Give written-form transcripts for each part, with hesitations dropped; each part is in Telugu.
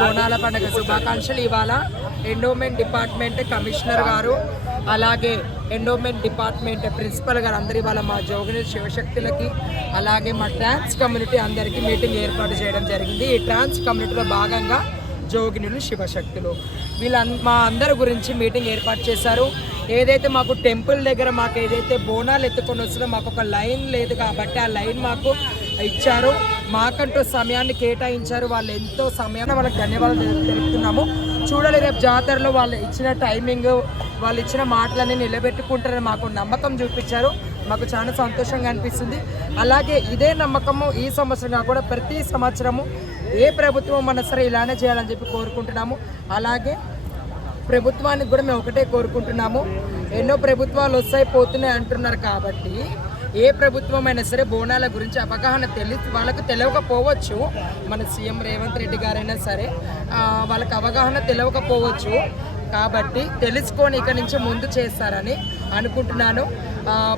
బోనాల పండుగ శుభాకాంక్షలు. ఇవాళ ఎండోమెంట్ డిపార్ట్మెంట్ కమిషనర్ గారు అలాగే ఎండోమెంట్ డిపార్ట్మెంట్ ప్రిన్సిపల్ గారు అందరి వాళ్ళ మా జోగిని శివశక్తులకి అలాగే మా ట్రాన్స్ కమ్యూనిటీ అందరికీ మీటింగ్ ఏర్పాటు చేయడం జరిగింది. ఈ ట్రాన్స్ కమ్యూనిటీలో భాగంగా జోగినులు శివశక్తులు వీళ్ళ మా అందరి గురించి మీటింగ్ ఏర్పాటు చేశారు. ఏదైతే మాకు టెంపుల్ దగ్గర మాకు ఏదైతే బోనాలు ఎత్తుకొని వస్తుందో మాకు ఒక లైన్ లేదు కాబట్టి ఆ లైన్ మాకు ఇచ్చారు. మాకంటూ సమయాన్ని కేటాయించారు. వాళ్ళు ఎంతో సమయాన్ని వాళ్ళకి ధన్యవాదాలు తెలుపుతున్నాము. చూడాలి రేపు జాతరలో వాళ్ళు ఇచ్చిన టైమింగ్ వాళ్ళు ఇచ్చిన మాటలన్నీ నిలబెట్టుకుంటారని మాకు నమ్మకం చూపించారు. మాకు చాలా సంతోషంగా అనిపిస్తుంది. అలాగే ఇదే నమ్మకము ఈ సంవత్సరం కూడా ప్రతి సంవత్సరము ఏ ప్రభుత్వం మన సరే ఇలానే చేయాలని చెప్పి కోరుకుంటున్నాము. అలాగే ప్రభుత్వానికి కూడా మేము ఒకటే కోరుకుంటున్నాము. ఎన్నో ప్రభుత్వాలు వస్తాయి పోతున్నాయి అంటున్నారు కాబట్టి ఏ ప్రభుత్వం అయినా సరే బోనాల గురించి అవగాహన వాళ్ళకు తెలియకపోవచ్చు. మన సీఎం రేవంత్ రెడ్డి గారైనా సరే వాళ్ళకి అవగాహన తెలియకపోవచ్చు కాబట్టి తెలుసుకొని ఇక్కడి నుంచి ముందు చేస్తారని అనుకుంటున్నాను.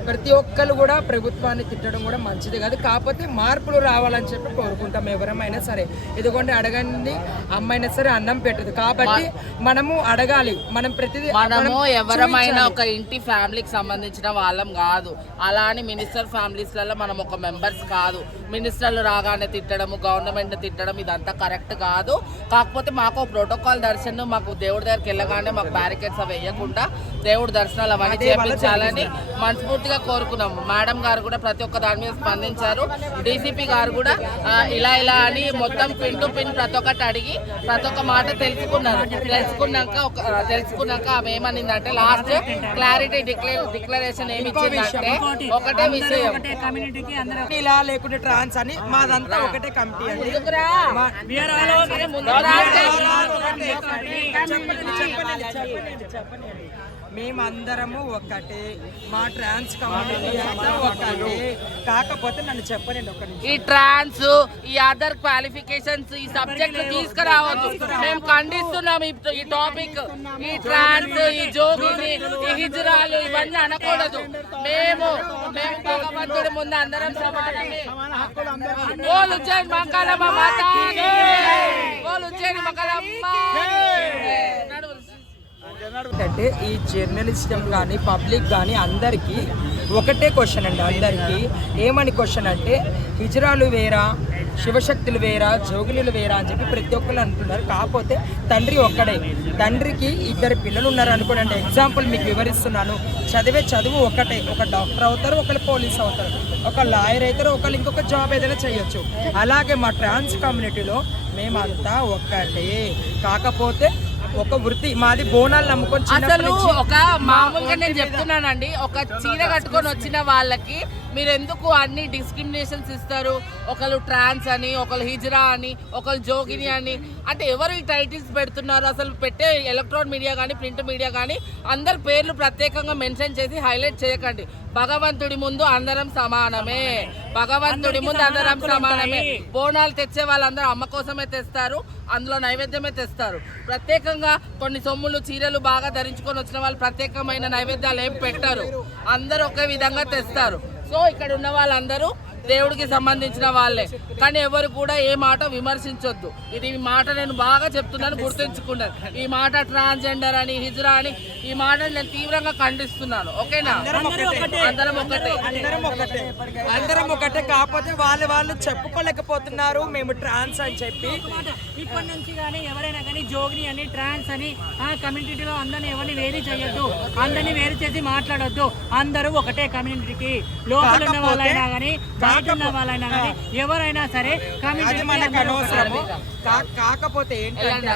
ప్రతి ఒక్కరు కూడా ప్రభుత్వాన్ని తిట్టడం కూడా మంచిది కాదు. కాకపోతే మార్పులు రావాలని చెప్పి కోరుకుంటాం ఎవరమైనా సరే. ఇదిగోండి అడగండి అమ్మైనా సరే అన్నం పెట్టదు కాబట్టి మనము అడగాలి. మనం ప్రతిదీ మనము ఎవరమైనా ఒక ఇంటి ఫ్యామిలీకి సంబంధించిన వాళ్ళం కాదు. అలా అని మినిస్టర్ ఫ్యామిలీస్లలో మనం ఒక మెంబర్స్ కాదు. మినిస్టర్లు రాగానే తిట్టడము గవర్నమెంట్ తిట్టడం ఇదంతా కరెక్ట్ కాదు. కాకపోతే మాకు ప్రోటోకాల్ దర్శనం మాకు దేవుడి దగ్గరికి వెళ్ళగానే మాకు బ్యారికేడ్స్ అవి వేయకుండా దేవుడి దర్శనాలు అవన్నీ చేయించాలని మనస్ఫూర్తిగా కోరుకున్నాము. మేడం గారు కూడా ప్రతి ఒక్క దాని మీద స్పందించారు. డీసీపీ గారు కూడా ఇలా అని మొత్తం పిన్ టు పిన్ ప్రతి ఒక్కటి అడిగి ప్రతి ఒక్క మాట తెలుసుకున్నారు. తెలుసుకున్నాక ఆమె ఏమనిందంటే లాస్ట్ క్లారిటీ డిక్లరేషన్ ఏమి ఇచ్చిందంటే ఒకటే విషయం ఇలా లేకుంటే ట్రాన్స్ అని మాదంతా ఒకటే కమిటీ అండి. మేమందరము ఒక్కటే. మా ట్రాన్స్ కమ్యూనిటీ అంతా ఒక్కటే. కాకపోతే నన్ను చెప్పనండి ఒక నిమిషం. ఈ ట్రాన్స్ ఈ అదర్ క్వాలిఫికేషన్స్ ఈ సబ్జెక్ట్ తీసుకురావద్దు. మేము ఖండిస్తున్నాం ఈ టాపిక్. ఈ ట్రాన్స్ ఈ జోగిని ఈ హిజ్రాలు ఇవన్నీ అనకూడదు. మేము భగవంతుడి ముందు అందరం సమానమే. ఓలు జై మంగళమ్మ మాతాకి, ఓలు జై మంగళమ్మ. అంటే ఈ జర్నలిస్టం కానీ పబ్లిక్ కానీ అందరికీ ఒకటే క్వశ్చన్ అండి. అందరికీ ఏమని క్వశ్చన్ అంటే హిజ్రాలు వేరా శివశక్తులు వేరా జోగినులు వేరా అని చెప్పి ప్రతి ఒక్కరు అంటున్నారు. కాకపోతే తండ్రి ఒక్కడే. తండ్రికి ఇద్దరు పిల్లలు ఉన్నారు అనుకోండి. ఎగ్జాంపుల్ మీకు వివరిస్తున్నాను. చదువు ఒకటే. ఒక డాక్టర్ అవుతారు, ఒకరు పోలీస్ అవుతారు, ఒక లాయర్ అవుతారు, ఒకరు ఇంకొక జాబ్ ఏదైనా చేయొచ్చు. అలాగే మా ట్రాన్స్ కమ్యూనిటీలో మేమంతా ఒక్కటే. కాకపోతే ఒక వృత్తి మాది బోనాలు నమ్ముకొని అసలు ఒక మామూలుగా నేను చెప్తున్నానండి. ఒక చీర కట్టుకొని వచ్చిన వాళ్ళకి మీరు ఎందుకు అన్ని డిస్క్రిమినేషన్స్ ఇస్తారు? ఒకళ్ళు ట్రాన్స్ అని, ఒకళ్ళు హిజ్రా అని, ఒకళ్ళు జోగిని అని. అంటే ఎవరు ఈ టైటిల్స్ పెడుతున్నారు? అసలు పెట్టే ఎలక్ట్రానిక్ మీడియా కానీ ప్రింట్ మీడియా కానీ అందరి పేర్లు ప్రత్యేకంగా మెన్షన్ చేసి హైలైట్ చేయకండి. భగవంతుడి ముందు అందరం సమానమే. భగవంతుడి ముందు అందరం సమానమే. బోనాలు తెచ్చే వాళ్ళందరూ అమ్మ కోసమే తెస్తారు, అందులో నైవేద్యమే తెస్తారు. ప్రత్యేకంగా కొన్ని సొమ్ములు చీరలు బాగా ధరించుకొని వచ్చిన వాళ్ళు ప్రత్యేకమైన నైవేద్యాలు ఏం పెట్టారు. అందరూ ఒకే విధంగా తెస్తారు. సో ఇక్కడ ఉన్న వాళ్ళందరూ దేవుడికి సంబంధించిన వాళ్ళే. కానీ ఎవరు కూడా ఏ మాట విమర్శించొద్దు. ఈ మాట నేను బాగా చెప్తున్నాను, గుర్తుంచుకున్నాను. ఈ మాట ట్రాన్స్జెండర్ అని హిజ్రా అని ఈ మాట నేను తీవ్రంగా ఖండిస్తున్నాను. ఓకేనా? అందరం ఒకటే. కాకపోతే వాళ్ళు చెప్పుకోలేకపోతున్నారు మేము ట్రాన్స్ అని చెప్పి. ఇప్పటి నుంచి కానీ ఎవరైనా కానీ జోగిని అని ట్రాన్స్ అని కమ్యూనిటీలో అందరినీ ఎవరిని వేరు చేయొద్దు. అందరినీ వేరు చేసి మాట్లాడొద్దు. అందరూ ఒకటే కమ్యూనిటీకి. లోపల ఉన్న వాళ్ళైనా కానీ బయట ఉన్న వాళ్ళైనా కానీ ఎవరైనా సరే కమ్యూనిటీ. కాకపోతే ఏంటంటే